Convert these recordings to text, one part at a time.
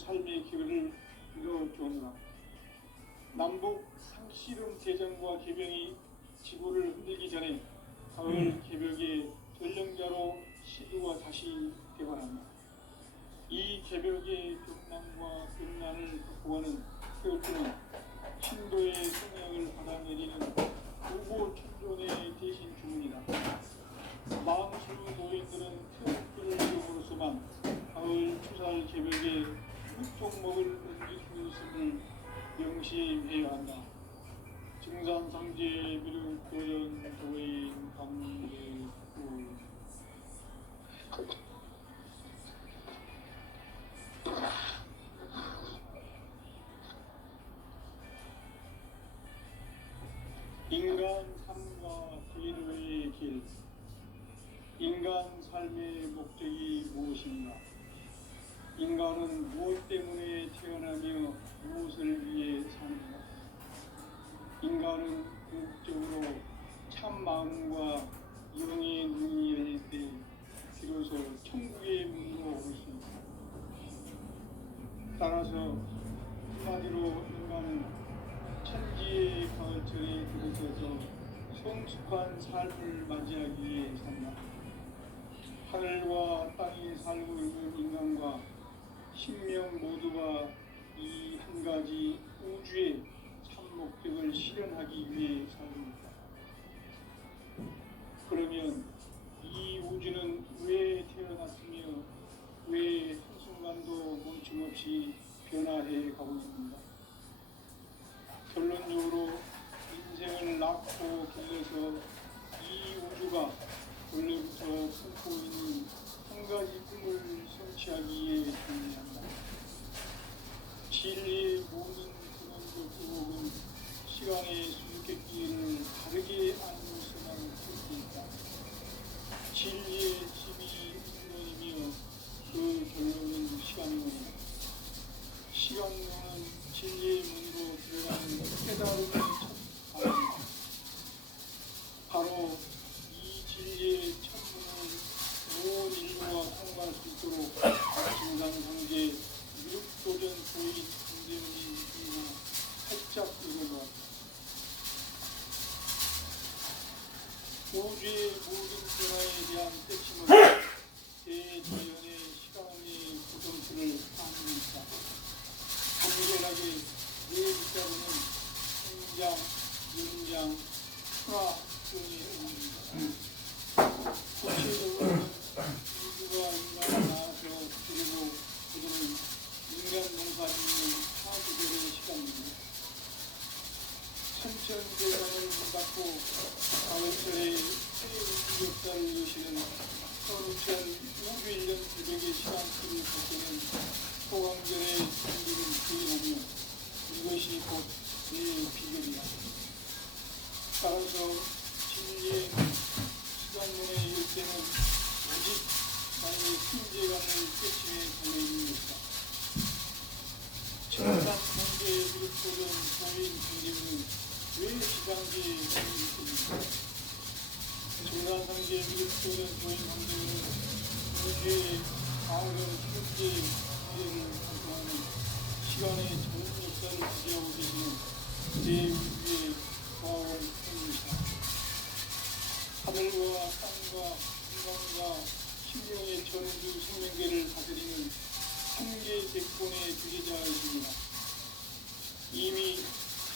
삶의 길을 이뤄주었노라. 남북 상씨름 대전과 개병이 지구를 흔들기 전에 가을 개벽의 전령자로 시주가 다시 개발한다. 이 개벽의 벽난과 벽난을 극복하는 태극기는 신도의 성향을 받아내리는 우고 천존의 대신 주문이다. 마음스러운 노인들은 태극기를 이용으로서만 가을 추살 개벽의 흙종목을 옮기는 것을 명시해야 한다. 증산상제 비륵 도전 도인 강대구 인간 삶과 대로의 길. 인간 삶의 목적이 무엇인가? 인간은 무엇 때문에 태어나며 무엇을 위해 사는가? 인간은 궁극적으로 참 마음과 영의 눈이 열릴 때 비로소 천국의 문으로 올 수 있다. 따라서 한마디로 인간은 천지의 가을철에 들어서서 성숙한 삶을 맞이하기 위해 산다. 하늘과 땅에 살고 있는 인간과 신명 모두가 이 한 가지 우주의 참 목적을 실현하기 위해 살고 있다. 그러면 이 우주는 왜 태어났으며 왜 한순간도 멈춤없이 변화해 가고 있는가? 결론적으로 인생을 낳고 길러서 이 우주가 원래부터 품고 있는 한 가지 꿈을 성취하기 위해 준비한다. 진리의 모든 근원적 의혹은 시간의 수수께끼를 다르게 안으로서만 볼 수 있다. 진리의 힘이 근원이며 그 결론은 시간론이다. 시간론은 진리의 문으로 들어가는 깨달음의 첫 방입니다. 바로 이 진리의 첫문을 온 인류가 통과할 수 있도록 증산상제 미륵도전 도의 강대원이 활짝 이루어놓았다. 우주의 모든 변화에 대한 핵심은 대자연의 시간의 고정수를 아는 있다. 간결하게 네 글자로는 생장, 영장, 순화 등의 의미입니다. 구체적으로는 우주가 인간을 낳아서 그리고 그들은 인간 농사짓는 하수들의 시간입니다. 천천대간을 닫고 가을철에 새우주 역사를 이루시는 서루천 우주 1년 900의 시간표를 볼 때는 소강절의 생기는 부인하며 이것이 곧 내 비결이다. 따라서 진리의 시간론의 일대는 오직 나의 신재감을 깨침에 달려있는 것이다. 증산상제의 비롯되는 도인 경제는 왜 지상계에 있습니까? 증산상제의 비롯되는 도인 경제는 우주의 가을은 현재의 미래를 관통하는 시간의 전 역사를 지지하고 계시는 제2위의 과원 행위이다. 하늘과 땅과 인간과 신령의 전주 생명계를 다스리는 한계 대권의 주제자이십니다. 이미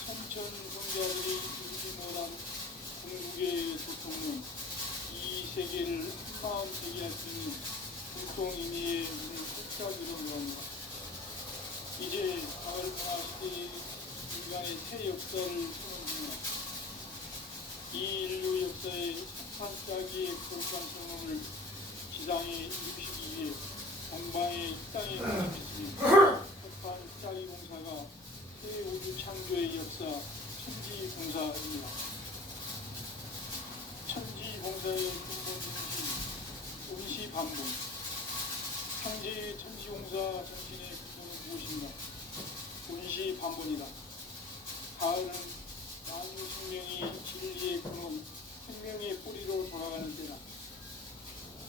삼천 성자들이 이루지 못한 궁극의 도통은 이 세계를 한마음 되게 할 수 있는 공통인의의 문을 활짝 열어놓았습니다. 이제 가을 문화 시대의 인간의 새 역사를 선언 중이다. 이 인류 역사의 한짝기의 거룩한 성공을 지상에 이루시기 위해 동방의 이 땅에 공감했으며 석판 짝이 공사가 새 우주 창조의 역사 천지공사입니다. 천지공사의 근본 정신, 운시반복. 창제의 천지공사 정신의 근본은 무엇인가? 운시반복이다. 가을은 만유 생명이 진리의 근원, 생명의 뿌리로 돌아가는 때다.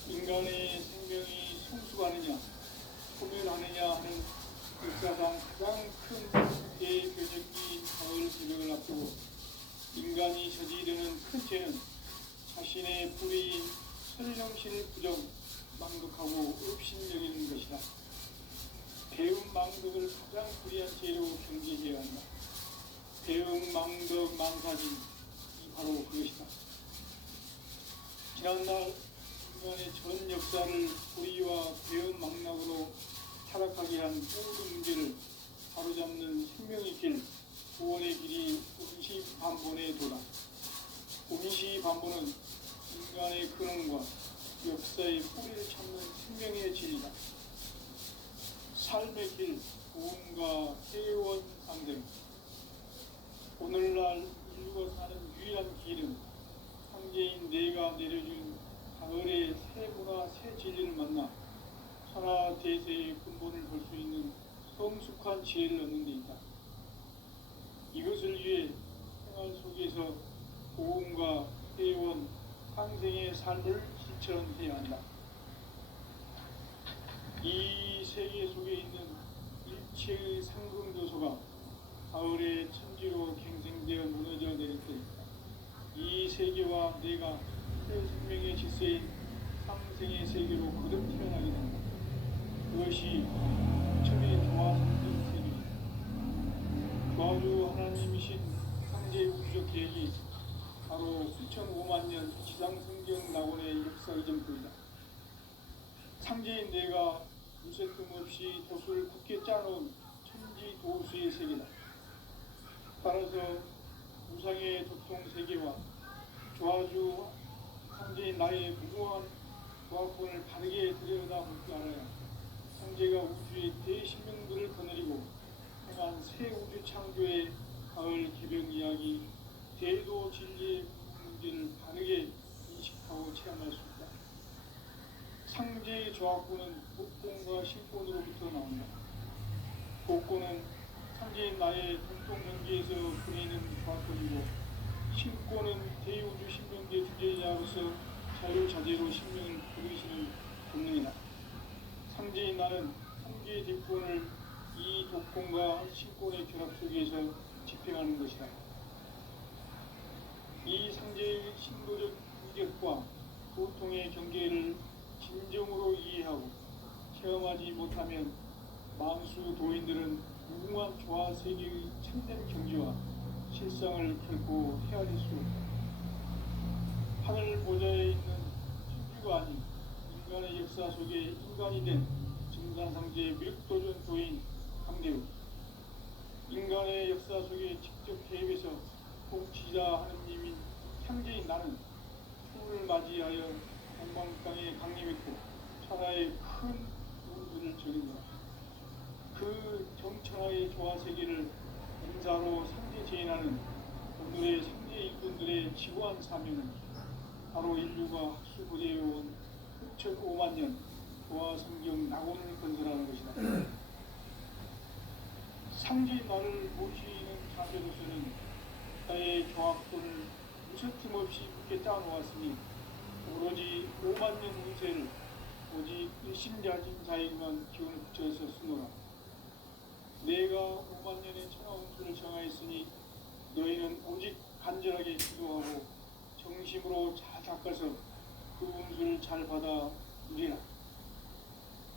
인간의 생명이 성숙하느냐, 소멸하느냐 하는 역사상 가장 큰 대변혁이 가을 개벽을 앞두고 인간이 저지르는 큰 죄는 자신의 불의인 설령신을 부정, 망독하고 업신여기는 것이다. 배움 망독을 가장 불의한 죄로 경계해야 한다. 배움 망독 망사진 바로 그것이다. 지난날 인간의 전 역사를 불의와 배움 망락으로 타락하게 한 모든 문제를 바로잡는 생명의 길, 구원의 길이 음시반본의 도다. 음시반본은 인간의 근원과 역사의 뿌리를 찾는 생명의 진리다. 삶의 길, 구원과 회원 상생. 오늘날 인류가 사는 유일한 길은 황제인 내가 내려준 가을의 새 문화, 새 진리를 만나 천하 대세의 근본을 볼 수 있는 성숙한 지혜를 얻는 데 있다. 이것을 위해 생활 속에서 고음과 회원, 상생의 삶을 실천해야 한다. 이 세계 속에 있는 일체의 상승도서가 가을의 천지로 갱생되어 무너져 내릴 때 이 세계와 내가 새 생명의 질서인 상생의 세계로 거듭 태어나게 된다. 그것이 처음의 조화상승 세계이다. 조화주 하나님이신 상제 우주적 계획이 바로 9,500만 년 지상성경 낙원의 역사 이전부이다. 상제인 내가 무쇠뜸 없이 도수를 굳게 짜놓은 천지 도수의 세계다. 따라서 우상의 도통 세계와 조화주 상제인 나의 무궁한 조화권을 바르게 들여다볼 줄 알아야 상제가 우주의 대신명들을 거느리고 행한 새 우주 창조의 가을 개벽 이야기, 대도 진리의 문제를 바르게 인식하고 체험할 수 있다. 상제의 조화권은 복권과 신권으로부터 나온다. 복권은 상제인 나의 동통 경계에서 부리는 조화권이고, 신권은 대우주 신명계 주제자로서 자유자재로 신명을 부르시는 본능이다. 상제인 나는 상제의 뒷권을 이 독권과 신권의 결합 속에서 집행하는 것이다. 이 상제의 신도적 인격과 보통의 경계를 진정으로 이해하고 체험하지 못하면 만수 도인들은 무궁한 조화 세계의 참된 경지와 실상을 결코 헤아릴 수 없다. 하늘 보좌에 있는 천주가 아닌 인간의 역사 속에 인간이 된 증산상제의 밀도전 도인 강대우. 인간의 역사 속에 직접 개입해서 통치자 하느님인 상제인 나는 추후를 맞이하여 동방땅에 강림했고 천하의 큰 운수를 적인다. 그 정천하의 조화세계를 인사로 상제 제인하는 오늘의 상제 일꾼들의 지구한 사명은 바로 인류가 학수부대해온 9,500만 년 조화성경 낙원을 건설하는 것이다. 상제인 나를 모시는 자세로서는 나의 조화권을 무쇠틈 없이 굳게 짜놓았으니 오로지 5만 년 운세를 오직 일심자진자에게만 기운을 붙여서 쓰노라. 내가 5만 년의 천하 운수를 정하였으니 너희는 오직 간절하게 기도하고 정심으로 잘 닦아서 그 운수를 잘 받아 누리라.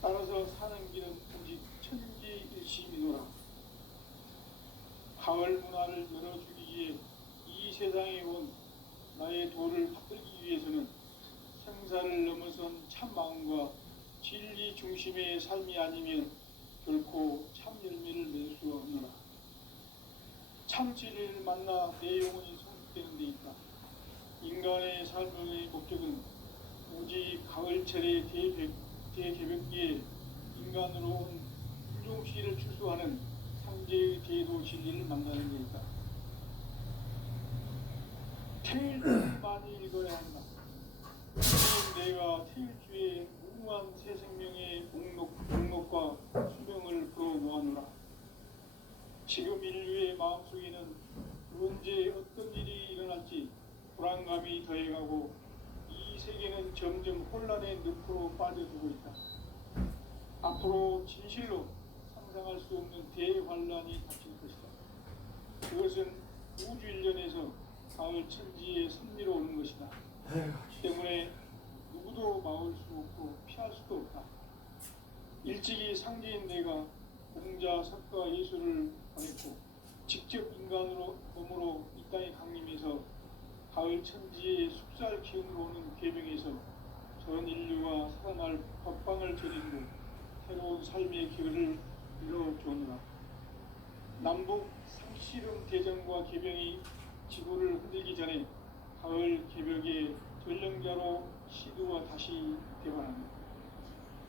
따라서 사는 길은 오직 천지일심이노라. 가을 문화를 열어주기 위해 이 세상에 온 나의 도를 받들기 위해서는 생사를 넘어선 참 마음과 진리 중심의 삶이 아니면 결코 참 열매를 낼 수 없노라. 참 진리를 만나 내 영혼이 성숙되는 데 있다. 인간의 삶의 목적은 오직 가을철의 대개벽기에 인간으로 온 불종씨를 출소하는 상제의 대도 진리를 만나는 데 있다. 태일주를 많이 읽어야 한다. 내가 태일주의 무궁한 새 생명의 목록과 수명을 풀어놓아노라. 지금 인류의 마음속에는 언제 어떤 일이 일어날지 불안감이 더해가고 이 세계는 점점 혼란의 늪으로 빠져들고 있다. 앞으로 진실로 상상할 수 없는 대환란이 닥칠 것이다. 그것은 우주 일련에서 가을 천지의 섭리로 오는 것이다. 때문에 누구도 막을 수 없고 피할 수도 없다. 일찍이 상제인 내가 공자, 석가, 예수를 보냈고 직접 인간으로 몸으로 이 땅에 강림해서 가을 천지의 숙살 기운으로 오는 계명에서 전 인류가 살아날 법방을 저지르고 새로운 삶의 기회를 이뤄주느라. 남북 상씨름 대전과 개병이 지구를 흔들기 전에 가을 개벽의 전령자로 시드와 다시 대발합니다.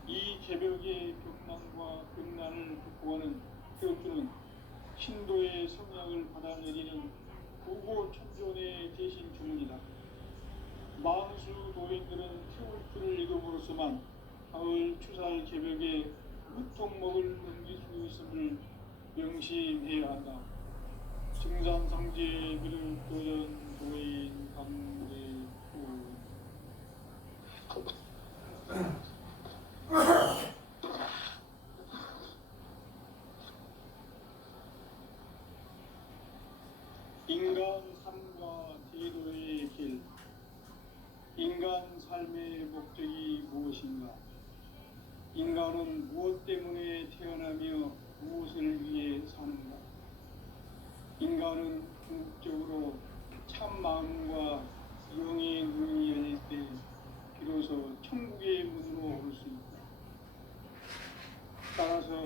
이 개벽의 벽난과 극난을 극복하는 태엽주는 신도의 성령을 받아내리는 구고천존의 대신 주문이다. 만수 도인들은 태울주를 이름으로서만 가을 추살 개벽에 무통목을 넘길 수 있음을 명심해야 한다. 증산상제 비륵도전 도인 감대구. 인간 삶과 제도의 길. 인간 삶의 목적이 무엇인가? 인간은 무엇 때문에 태어나며 무엇을 위해 사는가? 인간은 궁극적으로 참 마음과 영의 눈이 열릴 때 비로소 천국의 문으로 올 수 있다. 따라서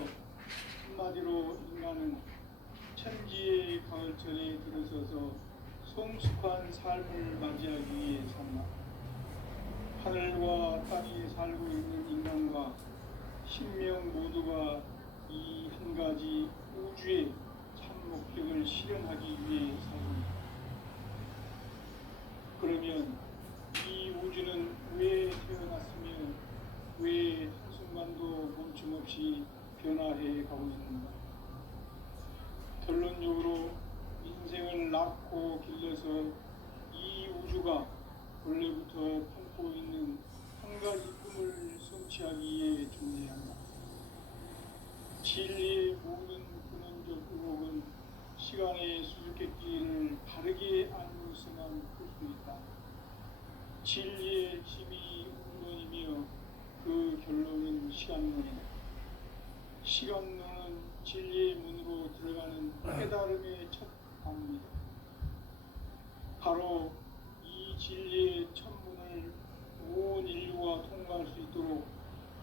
한마디로 인간은 천지의 가을철에 들어서서 성숙한 삶을 맞이하기 위해 산다. 하늘과 땅에 살고 있는 인간과 신명 모두가 이 한 가지 우주의 참 목적을 실현하기 위해 살고 있다. 그러면 이 우주는 왜 태어났으며 왜 한순간도 멈춤없이 변화해 가고 있는가? 결론적으로 인생을 낳고 길러서 이 우주가 원래부터 품고 있는 한 가지 꿈을 성취하기 위해 존재한다. 진리의 모든 근원적 의혹은 시간의 수수께끼를 바르게 알고서만 풀 수 있다. 진리의 힘이 운론이며 그 결론은 시간론이다. 시간론은 진리의 문으로 들어가는 깨달음의 첫 방문이다. 바로 이 진리의 첫 문을 온 인류가 통과할 수 있도록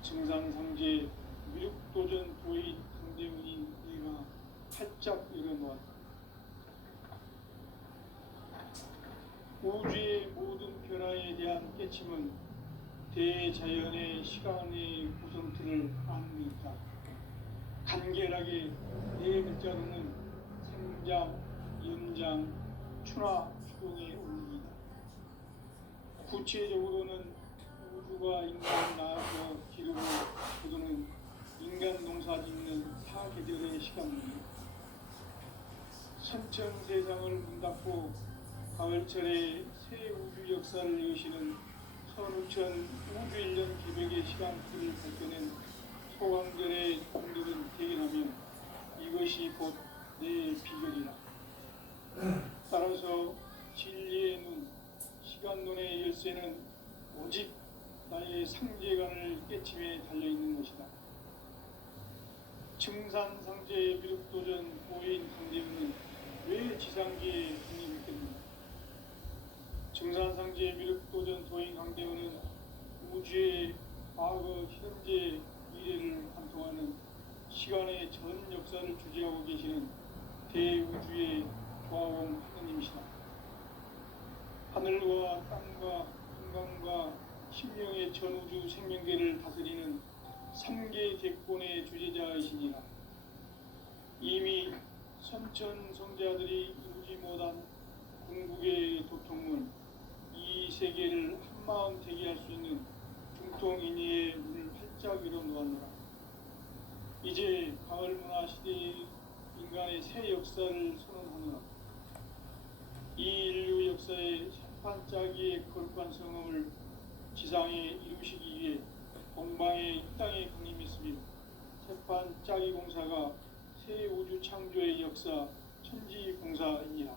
증산상제 미륵도전 도인 강대문인 내가 활짝 열어놓았다. 우주의 모든 변화에 대한 깨침은 대자연의 시간의 구성틀을 아는 있다. 간결하게 네 글자로는 생장, 연장, 추나 추동의 원리이다. 구체적으로는 우주가 인간을 낳아서 기르고 거두는 인간 농사 짓는 사계절의 시간입니다. 선천 세상을 문닫고 가을철에 새 우주 역사를 여시는 선우천 우주일년 기백의 시간틀을 밝혀낸 소강들의 공들은 대견하며 이것이 곧 내 비결이라. 따라서 진리의 눈, 시간론의 열쇠는 오직 나의 상제관을 깨침에 달려있는 것이다. 증산상제 미륵도전 고인 강대문은 왜 지상계에 국립했겠는가? 증산상제 미륵도전 도인 강대문은 우주의 과거, 현재, 미래를 관통하는 시간의 전 역사를 주재하고 계시는 대우주의 조화공 하느님이시다. 하늘과 땅과 인간과 신명의 전우주 생명계를 다스리는 3개 대권의 주제자이시니라. 이미 선천 성자들이 이루지 못한 궁극의 도통문, 이 세계를 한마음 되게 할 수 있는 중통인의의 문을 활짝 열어놓았노라. 이제 가을 문화 시대의 인간의 새 역사를 선언하노라. 이 인류 역사의 반짝이의 거룩한 성험을 지상에 이루시기 위해 동방의 이 땅에 강림했으며 재판 짜기 공사가 새 우주 창조의 역사 천지공사이니라.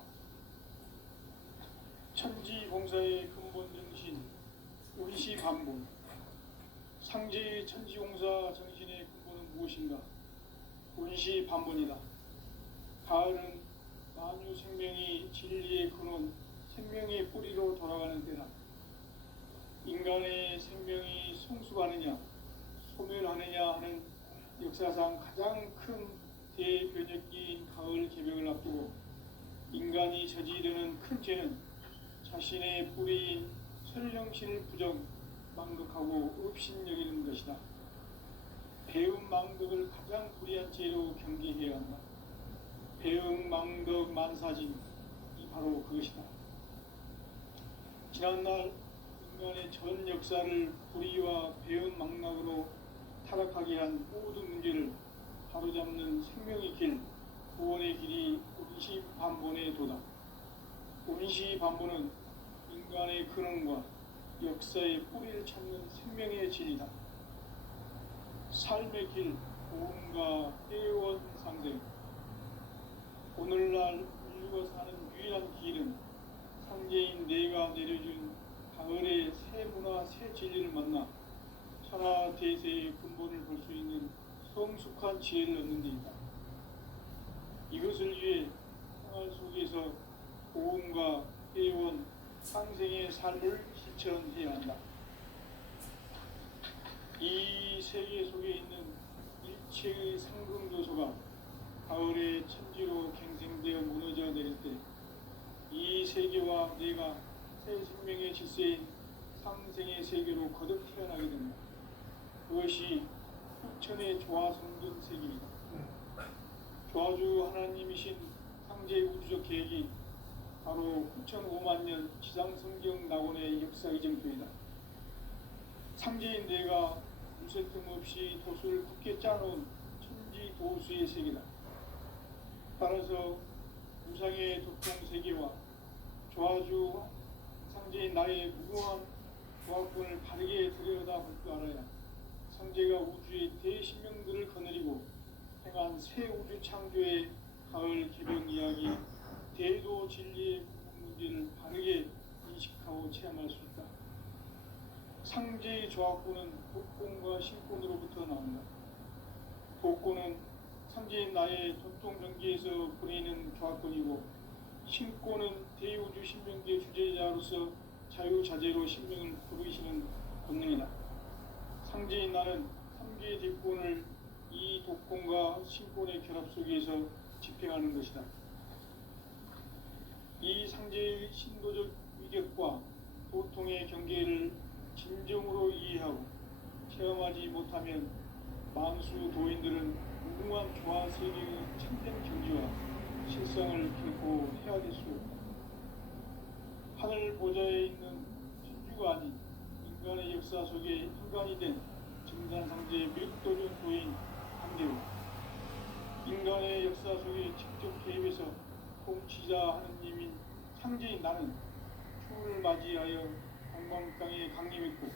천지공사의 근본 정신 운시반본. 상제의 천지공사 정신의 근본은 무엇인가? 운시반본이다. 가을은 만유 생명이 진리의 근원, 생명의 뿌리로 돌아가는 때다. 인간의 생명이 성숙하느냐, 소멸하느냐 하는 역사상 가장 큰 대변혁기인 가을 개벽을 앞두고 인간이 저지르는 큰 죄는 자신의 뿌리인 설령신을 부정, 망극하고 업신여기는 것이다. 배음 망덕을 가장 불의한 죄로 경계해야 한다. 배음 망덕 만사진이 바로 그것이다. 지난날 인간의 전 역사를 불의와 배음 망락으로 타락하게 한 모든 문제를 바로잡는 생명의 길, 구원의 길이 운시반본의 도다. 운시반본은 인간의 근원과 역사의 뿌리를 찾는 생명의 진리다. 삶의 길, 고음과 회원 상생. 오늘날 인류가 사는 유일한 길은 상제인 내가 내려준 가을의 새 문화, 새 진리를 만나 천하 대세의 근본을 볼 수 있는 성숙한 지혜를 얻는 데 있다. 이것을 위해 생활 속에서 고음과 회원, 상생의 삶을 실천해야 한다. 이 세계 속에 있는 일체의 상금 요소가 가을의 천지로 갱생되어 무너져 내릴 때 이 세계와 내가 새 생명의 질서인 상생의 세계로 거듭 태어나게 됩니다. 그것이 후천의 조화성전 세계이다. 조화주 하나님이신 상제 우주적 계획이 바로 후천 5만 년 지상성경 낙원의 역사 이정표이다. 상제인 내가 무쇠 틈 없이 도수를 굳게 짜놓은 천지 도수의 세계다. 따라서 무상의 도통 세계와 조화주 상제인 나의 무궁한 조화권을 바르게 들여다볼 줄 알아야 상제가 우주의 대신명들을 거느리고 행한 새 우주 창조의 가을 개벽 이야기, 대도 진리의 문제를 바르게 인식하고 체험할 수 있다. 상제의 조화권은 복권과 신권으로부터 나온다. 복권은 상제인 나의 도통 경계에서 보내는 조화권이고, 신권은 대우주 신명기의 주제자로서 자유자재로 신명을 부르시는 권능이다. 상제인 나는 3개의 대권을 이 독권과 신권의 결합 속에서 집행하는 것이다. 이 상제의 신도적 위격과 도통의 경계를 진정으로 이해하고 체험하지 못하면 만수 도인들은 무궁한 조화 세계의 참된 경지와 실상을 결코 헤아릴 수 없다. 하늘 보좌에 있는 천주가 아닌 인간의 역사 속에 인간이 된 정산상제의 멸도전 도인 한계로 인간의 역사 속에 직접 개입해서 통치자 하느님인 상제인 나는 추운을 맞이하여 동방땅에 강림했고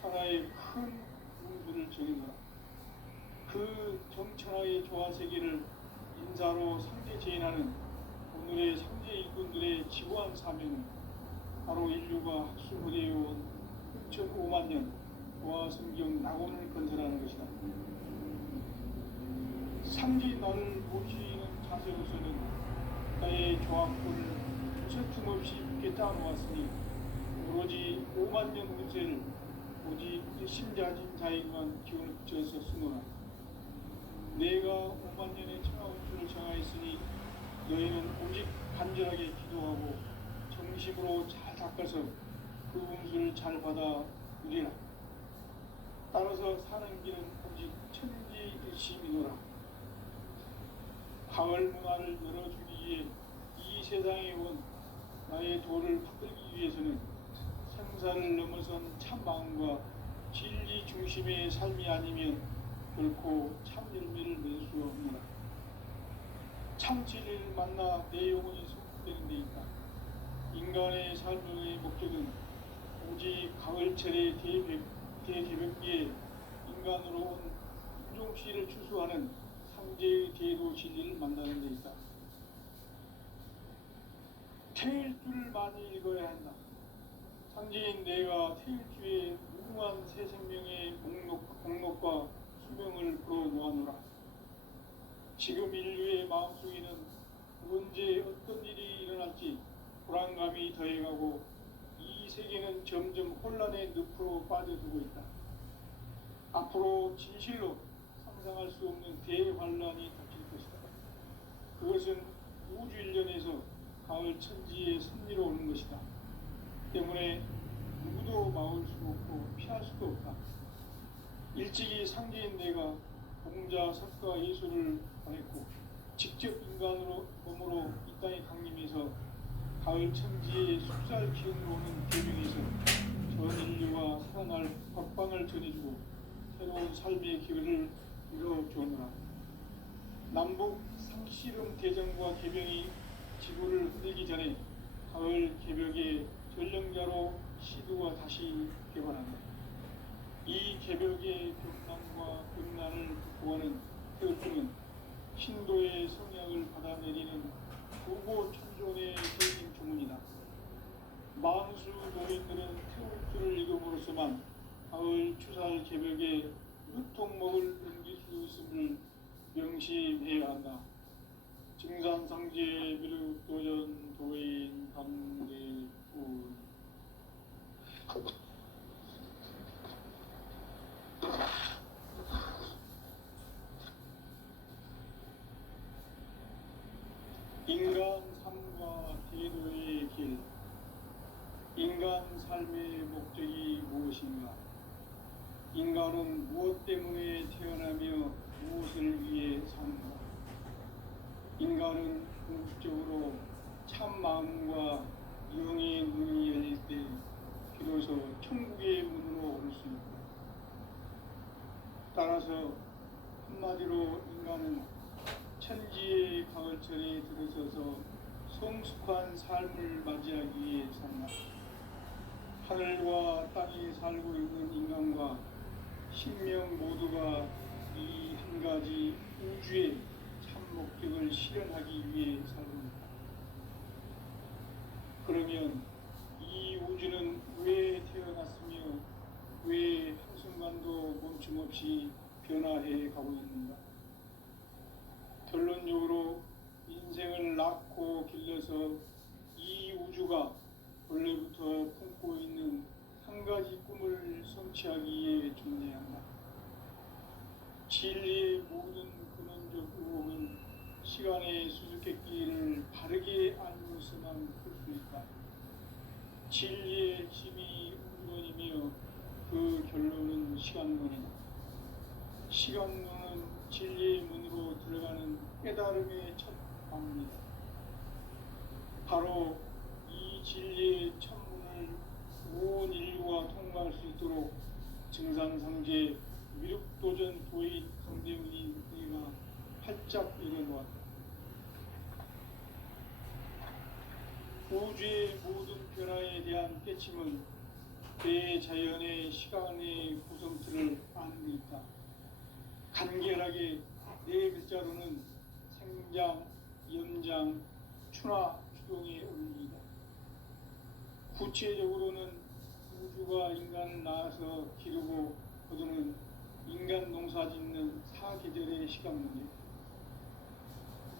천하의 큰 운수를 정해노라. 그 정천하의 조화세계를 인사로 상제 제인하는 오늘의 상제 일꾼들의 지구한 사명은 바로 인류가 학술무대해온 6,5만 년 조화성경 낙원을 건설하는 것이다. 상제인 나를 모시는 자세로서는 나의 조화권을 무쇠 틈 없이 굳게 짜놓았으니 오로지 5만 년 운세를 오직 신자진 자에게만 기운을 붙여서 쓰노라. 내가 5만 년의 천하 운수를 정하였으니 너희는 오직 간절하게 기도하고 정심으로 잘 닦아서 그 운수를 잘 받아 누리라. 따라서 사는 길은 오직 천지일심이노라. 가을 문화를 열어주기 위해 이 세상에 온 나의 도를 받들기 위해서는 생사를 넘어선 참 마음과 진리 중심의 삶이 아니면 결코 참 열매를 맺을 수 없노라. 참 진리를 만나 내 영혼이 성숙되는 데 있다. 인간의 삶의 목적은 오직 가을철의 대개벽기에 인간으로 온 세종시를 추수하는 상제의 대도 진리를 만나는 데 있다. 태일주를 많이 읽어야 한다. 상제인 내가 태일주의 무궁한 새 생명의 목록과 수명을 풀어놓아노라. 지금 인류의 마음속에는 언제 어떤 일이 일어날지 불안감이 더해가고 이 세계는 점점 혼란의 늪으로 빠져들고 있다. 앞으로 진실로 상상할 수 없는 대환란이 닥칠 것이다. 그것은 우주 일련에서 가을 천지의 섭리로 오는 것이다. 때문에 누구도 막을 수 없고 피할 수도 없다. 일찍이 상제인 내가 공자, 석가, 예수를 보냈고 직접 인간으로 몸으로 이 땅에 강림해서 가을 천지의 숲살 기운으로 오는 계명에서 전 인류가 살아날 법방을 전해주고 새로운 삶의 기회를 이뤄주었노라. 남북 상씨름 대전과 개병이 지구를 흔들기 전에 가을 개벽의 전령자로 시두가 다시 개관한다. 이 개벽의 벽난과 벽난을 극복하는 태극기는 신도의 성향을 받아내리는 부고 천존의 대신 주문이다. 만수 노인들은 태극기를 읽음으로써만 가을 추살 개벽에 유통목을 넘길 수 있음을 명심해야 한다. 증산상제 미륵도전 도인 강대군. 인간 삶과 대도의 길. 인간 삶의 목적이 무엇인가? 인간은 무엇 때문에 태어나며 무엇을 위해 사는가? 인간은 궁극적으로 참 마음과 영의 문이 열릴 때 비로소 천국의 문으로 올 수 있다. 따라서 한마디로 인간은 천지의 가을철에 들어서서 성숙한 삶을 맞이하기 위해 산다. 하늘과 땅에 살고 있는 인간과 신명 모두가 이 한 가지 우주의 참 목적을 실현하기 위해 살고 있다. 그러면 이 우주는 왜 태어났으며 왜 한순간도 멈춤없이 변화해 가고 있는가? 결론적으로 인생을 낳고 길러서 이 우주가 원래부터 품고 있는 한 가지 꿈을 성취하기에 존재한다. 진리의 모든 근원적 의혹은 시간의 수수께끼를 바르게 알면서만 풀 수 있다. 진리의 핵심이 우주론이며 그 결론은 시간론이다. 시간론은 진리의 문으로 들어가는 깨달음의 첫 방문이다. 바로 이 진리의 첫 문을 온 인류가 통과할 수 있도록 증산상제 미륵도전 도인 강대문인 내가 활짝 열어놓았다. 우주의 모든 변화에 대한 깨침은 대자연의 시간의 구성틀을 아는 데 있다. 간결하게 네 글자로는 생장, 연장, 추나, 추동의 원리이다. 구체적으로는 우주가 인간을 낳아서 기르고 거두는 인간 농사 짓는 사계절의 시간 문제.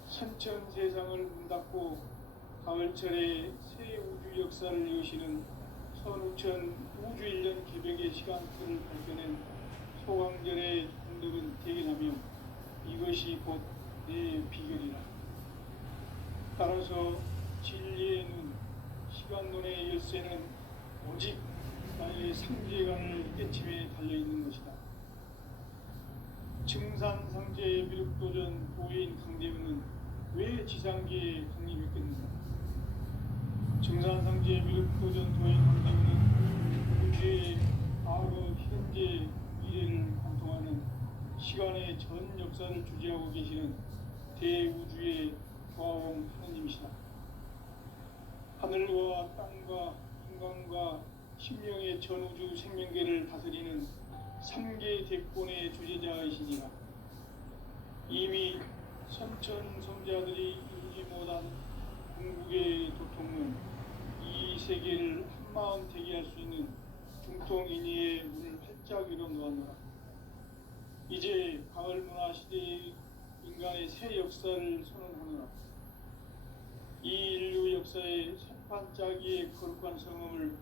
선천 세상을 문 닫고 가을철에 새 우주 역사를 여시는 선우천 우주 일년 개벽의 시간틀을 발견한 소강절의 공덕은 대견하며 이것이 곧 내 비결이라. 따라서 진리의 눈, 시간론의 열쇠는 오직 나의 상제관을 깨침에 달려있는 것이다. 증산상제의 미륵도전 도인 강대문은 왜 지상계에 강림했겠는가? 증산상제의 미륵도전 도인 강대문은 우주의 과거, 현재, 미래를 관통하는 시간의 전 역사를 주재하고 계시는 대우주의 과공 하느님이시다. 하늘과 땅과 인간과 신명의 전우주 생명계를 다스리는 삼계 대권의 주제자이시니라. 이미 선천성자들이 이루지 못한 궁극의 도통은 이 세계를 한마음 되게 할 수 있는 중통인의의 문을 활짝 열어놓았노라. 이제 가을 문화 시대의 인간의 새 역사를 선언하노라. 이 인류 역사의 새판짜기의 거룩한 성음을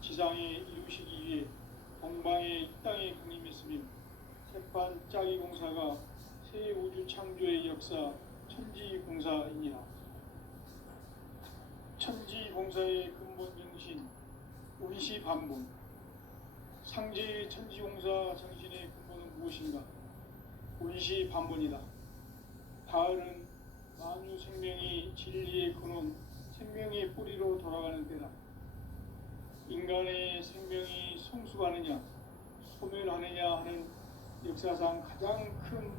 지상에 이루시기 위해 동방의 이 땅에 강림했으며 새판짜기 공사가 새 우주 창조의 역사 천지공사이니라. 천지공사의 근본 정신 운시반본. 상제의 천지공사 정신의 근본은 무엇인가? 운시반본이다. 가을은 만유 생명이 진리의 근원, 생명의 뿌리로 돌아가는 때다. 인간의 생명이 성숙하느냐, 소멸하느냐 하는 역사상 가장 큰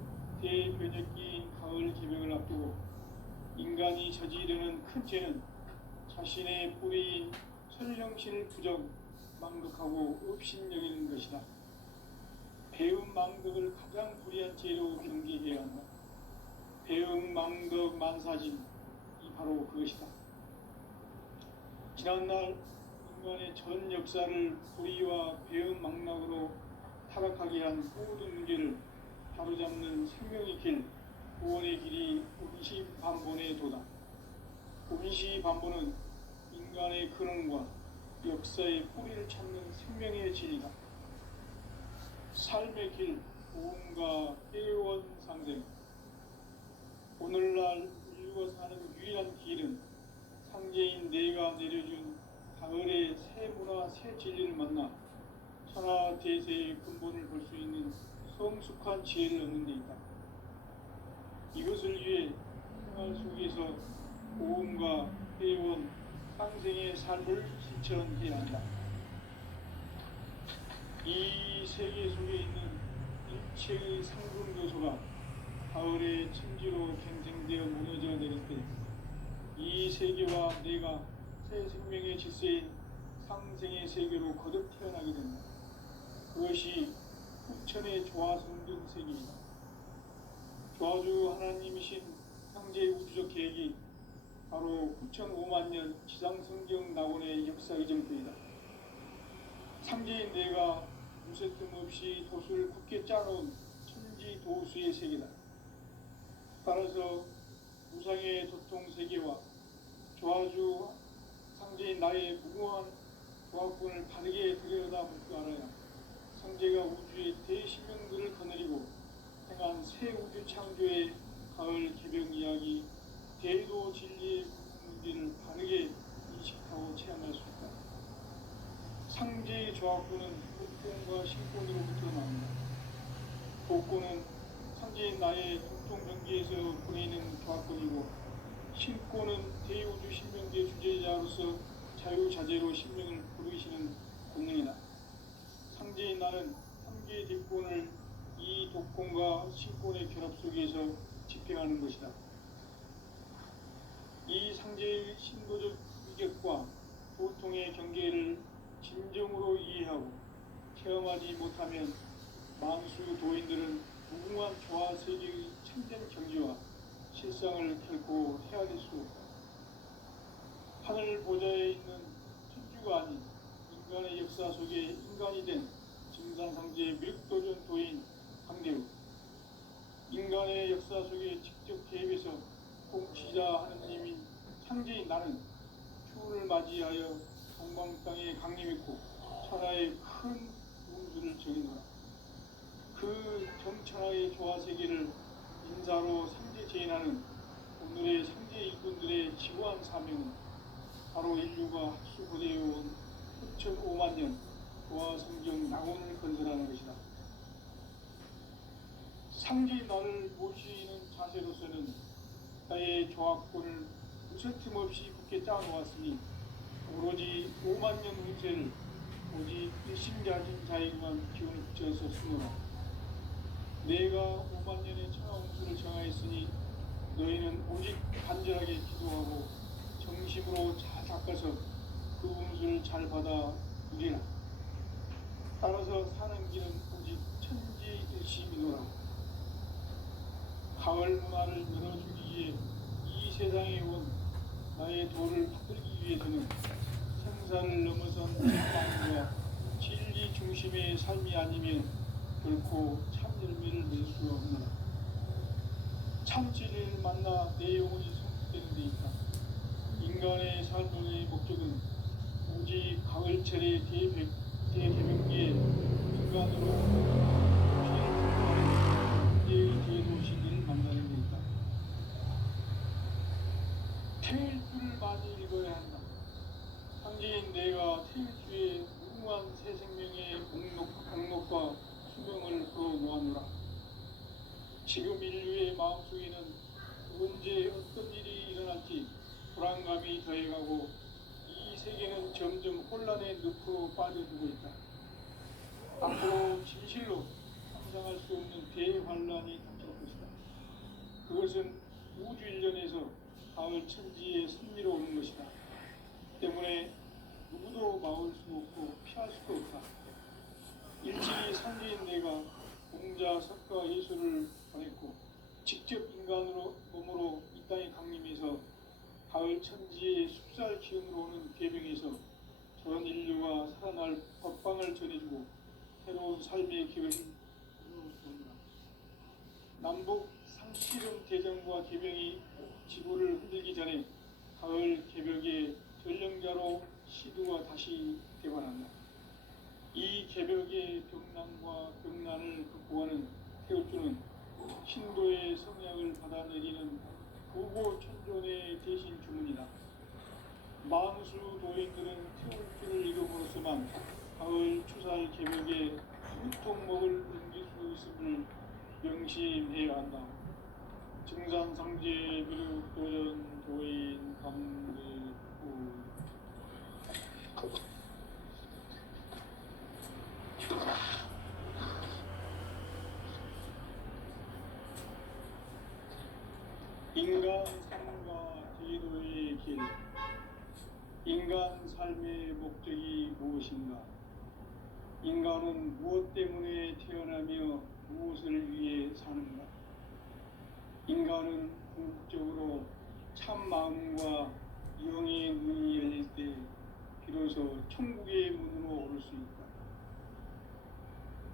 대변혁기인 가을 개벽을 앞두고 인간이 저지르는 큰 죄는 자신의 뿌리인 설령신을 부정, 망덕하고 업신여기는 것이다. 배음 망덕을 가장 불의한 죄로 경계해야 한다. 배음 망덕 만사진이 바로 그것이다. 지난날 인간의 전 역사를 불의와 배음 망락으로 타락하게 한 모든 문제를 바로잡는 생명의 길, 구원의 길이 운시반본의 도다. 운시반본은 인간의 근원과 역사의 뿌리를 찾는 생명의 진리다. 삶의 길, 보험과 회원 상생. 오늘날 인류가 사는 유일한 길은 상제인 내가 내려준 가을의 새 문화, 새 진리를 만나 천하 대세의 근본을 볼 수 있는 성숙한 지혜를 얻는 데 있다. 이것을 위해 생활 속에서 보험과 회원, 상생의 삶을 실천해야 한다. 이 세계 속에 있는 일체의 상금 요소가 가을의 천지로 갱생되어 무너져 내릴 때 이 세계와 내가 새 생명의 질서인 상생의 세계로 거듭 태어나게 된다. 그것이 후천의 조화성등 세계이다. 조화주 하나님이신 형제의 우주적 계획이 바로 9,500,000년 지상성경 낙원의 역사 의정표이다. 상제인 내가 무쇠틈 없이 도수를 굳게 짜놓은 천지도수의 세계다. 따라서 우상의 도통 세계와 조화주 상제인 나의 무궁한 조합군을 바르게 들여다보고 알아야 상제가 우주의 대신명들을 거느리고 행한 새 우주 창조의 가을 개벽 이야기, 대도 진리의 문제를 바르게 인식하고 체험할 수 있다. 상제의 조합군은 복권과 신권으로부터 나온다. 복권은 상제인 나의 동통전기에서 보내는 조합군이고, 신권은 대우주 신명계 주제자로서 자유자재로 신명을 부르시는 권능이다. 상제인 나는 3개의 대권을 이 독권과 신권의 결합 속에서 집행하는 것이다. 이 상제의 신도적 위격과 도통의 경계를 진정으로 이해하고 체험하지 못하면 만수 도인들은 무궁한 조화 세계의 참된 경지와 실상을 결코 헤아릴 수 없다. 하늘 보좌에 있는 천주가 아닌 인간의 역사 속에 인간이 된 증산상제의 밀도전 도인 강대우. 인간의 역사 속에 직접 개입해서 공치자 하느님인 상제인 나는 추운을 맞이하여 동방 땅에 강림했고 천하의 큰 운수를 정해놓아 그 정천하의 조화 세계를 인사로 상제 제인하는 오늘의 상제 일꾼들의 지고한 사명은 바로 인류가 학수고대해온 9,500,000년 조화 성경 낙원을 건설하는 것이다. 상제의 나를 모시는 자세로서는 나의 조합권을 무쇠틈 없이 굳게 짜놓았으니 오로지 50,000년 운세를 오직 일심자진 자에게만 기운을 붙여서 쓰노라. 내가 50,000년의 천하 운수를 정하였으니 너희는 오직 간절하게 기도하고 정심으로 잘 닦아서 그 운수를 잘 받아 누리라. 따라서 사는 길은 오직 천지일심이노라. 가을 문화를 열어주기 위해 이 세상에 온 나의 도를 받들기 위해서는 생사를 넘어선 책망과 진리 중심의 삶이 아니면 결코 참 열매를 낼 수 없노라. 참 진리를 만나 내 영혼이 성숙되는 데 있다. 인간의 삶의 목적은 오직 가을철의 대개벽기에 인간으로 피를 통과하는 문제의 대도시를 만나는 데 있다. 태일주를 많이 읽어야 한다. 상제인 내가 태일주의 무궁한 새 생명의 목록과 수명을 풀어놓았노라. 지금 인류의 마음속에는 언제 어떤 일이 일어날지 불안감이 더해가고 이 세계는 점점 혼란의 늪으로 빠져들고 있다. 앞으로 진실로 상상할 수 없는 대환란이 닥칠 것이다. 그것은 우주 일련에서 가을 천지의 섭리로 오는 것이다. 때문에 누구도 막을 수 없고 피할 수도 없다. 일찍이 상제인 내가 공자, 석가, 예수를 보냈고 직접 인간으로 몸으로 이 땅에 강림해서 가을 천지의 숲살 기운으로 오는 계명에서 전 인류가 살아날 법방을 전해주고 새로운 삶의 계획을 이루어줍니다. 남북 상시름 대전과 계명이 지구를 흔들기 전에 가을 개벽의 전령자로 시두가 다시 되관한다. 이 개벽의 병난과 병난을 극복하는 태울주는 신도의 성약을 받아내리는 부고천존의 대신 주문이다. 만수 도인들은 태울주를 읽음으로써만 가을 추살 개벽에 유통목을 옮길 수 있음을 명심해야 한다. 증산상제 미륵도전 도인 감대구 인간 삶과 제도의 길. 인간 삶의 목적이 무엇인가? 인간은 무엇 때문에 태어나며 무엇을 위해 사는가? 인간은 궁극적으로 참 마음과 영의 문이 열릴 때 비로소 천국의 문으로 오를 수 있다.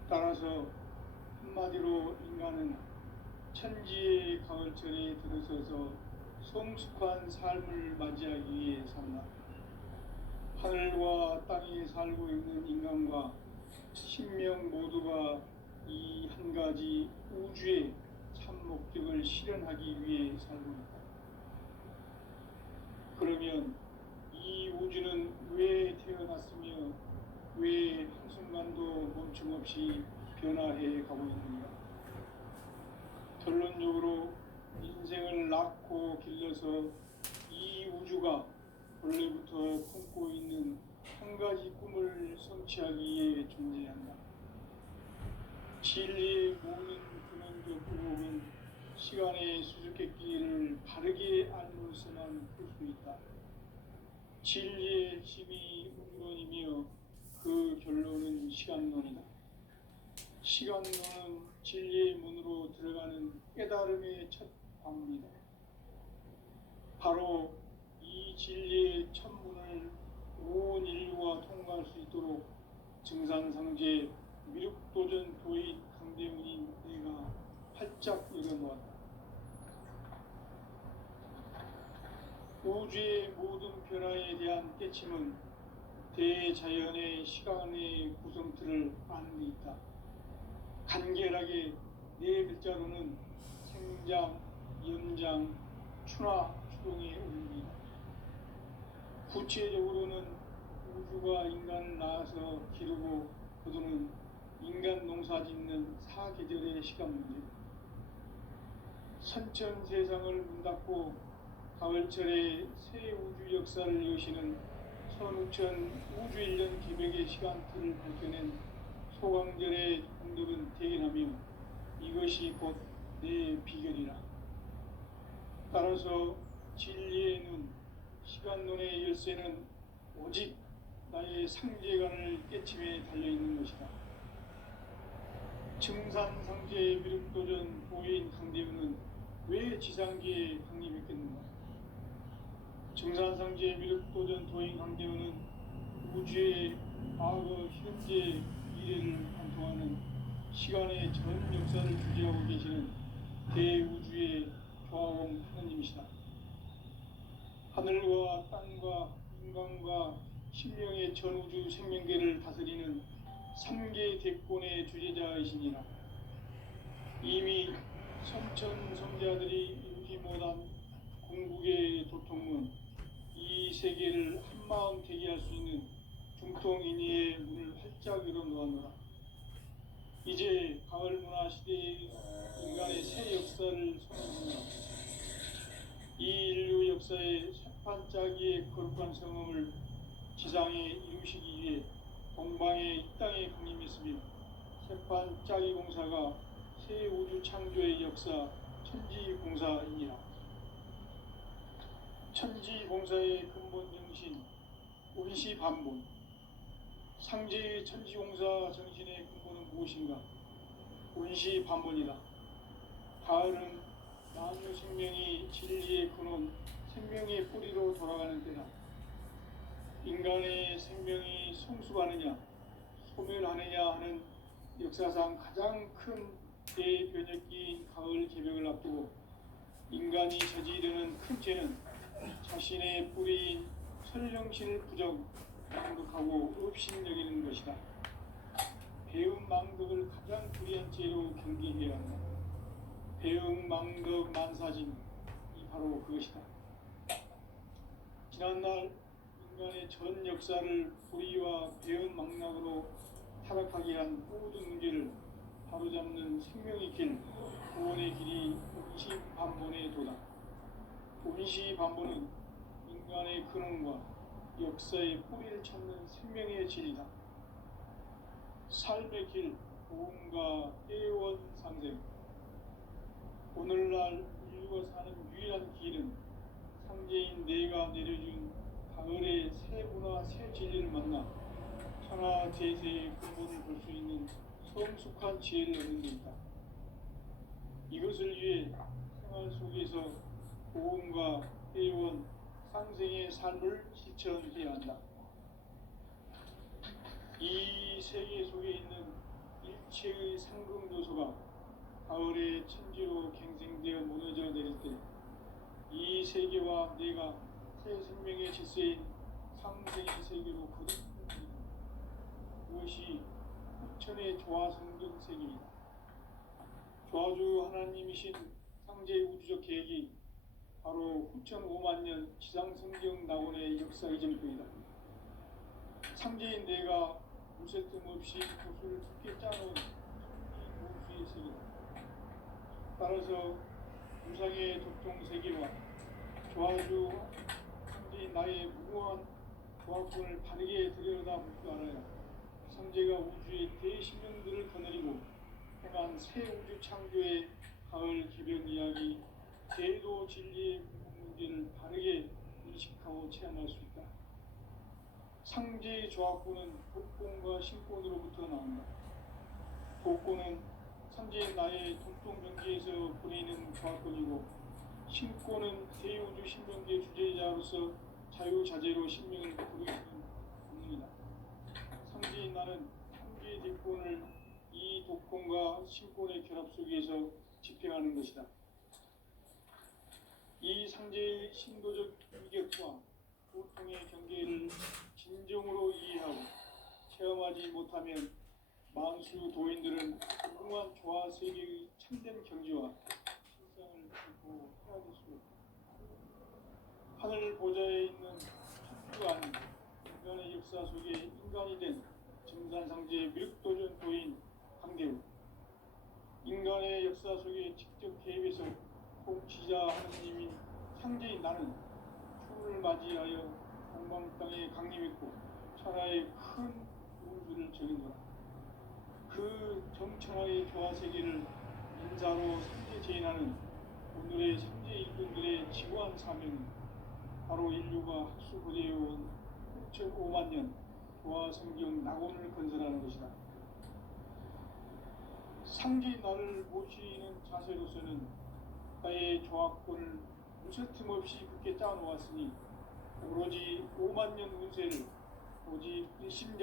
따라서 한마디로 인간은 천지의 가을철에 들어서서 성숙한 삶을 맞이하기 위해 산다. 하늘과 땅에 살고 있는 인간과 신명 모두가 이 한 가지 우주의 참 목적을 실현하기 위해 살고 있다. 그러면 이 우주는 왜 태어났으며 왜 한순간도 멈춤없이 변화해 가고 있는가? 결론적으로 인생을 낳고 길러서 이 우주가 원래부터 품고 있는 한 가지 꿈을 성취하기 위해 존재한다. 진리의 모든 근원적 의혹은 시간의 수수께끼를 바르게 알므로서만 풀 수 있다. 진리의 핵심이 운론이며 그 결론은 시간론이다. 시간론은 진리의 문으로 들어가는 깨달음의 첫 관문이다. 바로 이 진리의 첫 문을 온 인류가 통과할 수 있도록 증산상제 미륵도전 도인 강대훈인 내가 활짝 열어놓았다. 우주의 모든 변화에 대한 깨침은 대자연의 시간의 구성틀을 아는 데 있다. 간결하게 네 글자로는 생장, 연장, 추나 추동의 의미이다. 구체적으로는 우주가 인간을 낳아서 기르고 거두는 인간 농사 짓는 사계절의 시간 문제. 선천 세상을 문 닫고 가을철에 새 우주 역사를 여시는 선우천 우주 일년 기백의 시간틀을 밝혀낸 소강절의 공덕은 대견하며 이것이 곧 내 비결이라. 따라서 진리의 눈, 시간론의 열쇠는 오직 나의 상제관을 깨침에 달려있는 것이다. 증산상제 미륵도전 도인 강대훈은 왜 지상계에 강림했겠는가? 증산상제 미륵도전 도인 강대우는 우주의 과거, 현재, 미래를 관통하는 시간의 전 역사를 주재하고 계시는 대우주의 조화원 하나님이시다. 하늘과 땅과 인간과 신명의 전우주 생명계를 다스리는 3계 대권의 주재자이시니라. 이미 선천성자들이 이루지 못한 궁극의 도통은 이 세계를 한마음 되게 할 수 있는 중통인의의 문을 활짝 열어놓았노라. 이제 가을 문화 시대의 인간의 새 역사를 선언하노라. 이 인류 역사의 새판짜기의 거룩한 성음을 지상에 이루시기 위해 동방의 이 땅에 강림했으며 새판짜기 공사가 새 우주 창조의 역사 천지공사이니라. 천지공사의 근본 정신 온시반본. 상제의 천지공사 정신의 근본은 무엇인가? 온시반본이다. 가을은 만유 생명이 진리의 근원, 생명의 뿌리로 돌아가는 때다. 인간의 생명이 성숙하느냐, 소멸하느냐 하는 역사상 가장 큰 대변혁기인 가을 개벽을 앞두고 인간이 저지르는 큰 죄는 자신의 뿌리인 설령신을 부정하고 업신여기는 것이다. 배은망덕을 가장 불의한 죄로 경계해야 한다. 배은망덕 만사진, 이 바로 그것이다. 지난날 인간의 전 역사를 불의와 배은망락으로 타락하게 한 모든 문제를 바로잡는 생명의 길, 구원의 길이 온시반본의 도다. 온시반본은 인간의 근원과 역사의 뿌리를 찾는 생명의 진리다. 삶의 길, 고음과 애원상생. 오늘날 인류가 사는 유일한 길은 상제인 내가 내려준 가을의 새 문화, 새 진리를 만나 천하대세의 근본을 볼 수 있는 성숙한 지혜를 얻는 데 있다. 이것을 위해 생활 속에서 고음과 애원, 상생의 삶을 실천해야 한다. 이 세계 속에 있는 일체의 상금 요소가 가을의 천지로 갱생되어 무너져 내릴 때 이 세계와 내가 새 생명의 질서인 상생의 세계로 거듭납니다. 그것이 후천의 조화성경 세계이다. 조화주 하나님이신 상제의 우주적 계획이 바로 후천 5만 년 지상성경 낙원의 역사 이전부이다. 상제인 내가 무쇠 틈 없이 구슬을 깊게 짜놓은 천지보수의 세계다. 따라서 무상의 도통 세계와 조화주 상제인 나의 무모한 조화권을 바르게 들여다볼 줄 알아야 상제가 우주의 대신령들을 거느리고 행한 새 우주 창조의 가을 개벽 이야기, 제도 진리의 문제를 바르게 인식하고 체험할 수 있다. 상제의 조합구는 독권과 신권으로부터 나온다. 독권은 상제의 나의 독종 경계에서 보내는 조합권이고, 신권은 대우주 신명계 주제자로서 자유자재로 신명을 부르시는 본능이다. 상제인 나는 상제의 대권을 이 독권과 신권의 결합 속에서 집행하는 것이다. 이 상제의 신도적 위격과 고통의 경계를 진정으로 이해하고 체험하지 못하면 만수 도인들은 무궁한 조화 세계의 참된 경지와 실상을 듣고 헤아릴 수 없다. 하늘 보좌에 있는 천주가 아닌 인간의 역사 속에 인간이 된 증산상제의 미륵도전 도인 강대우, 인간의 역사 속에 직접 개입해서 통치자 하느님인 상제인 나는 추운을 맞이하여 동방 땅에 강림했고 천하의 큰 우주를 적인노라. 그 정천하의 조화 세계를 인사로 상제 제인하는 오늘의 상제 일꾼들의 지구한 사명은 바로 인류가 학수고대해온 6,5만 년 조화 성경 낙원을 건설하는 것이다. 상제인 나를 모시는 자세로서는 나의 조합권을 무쇠틈 없이 굳게 짜놓았으니 오로지 5만 년 운세를 오직 일심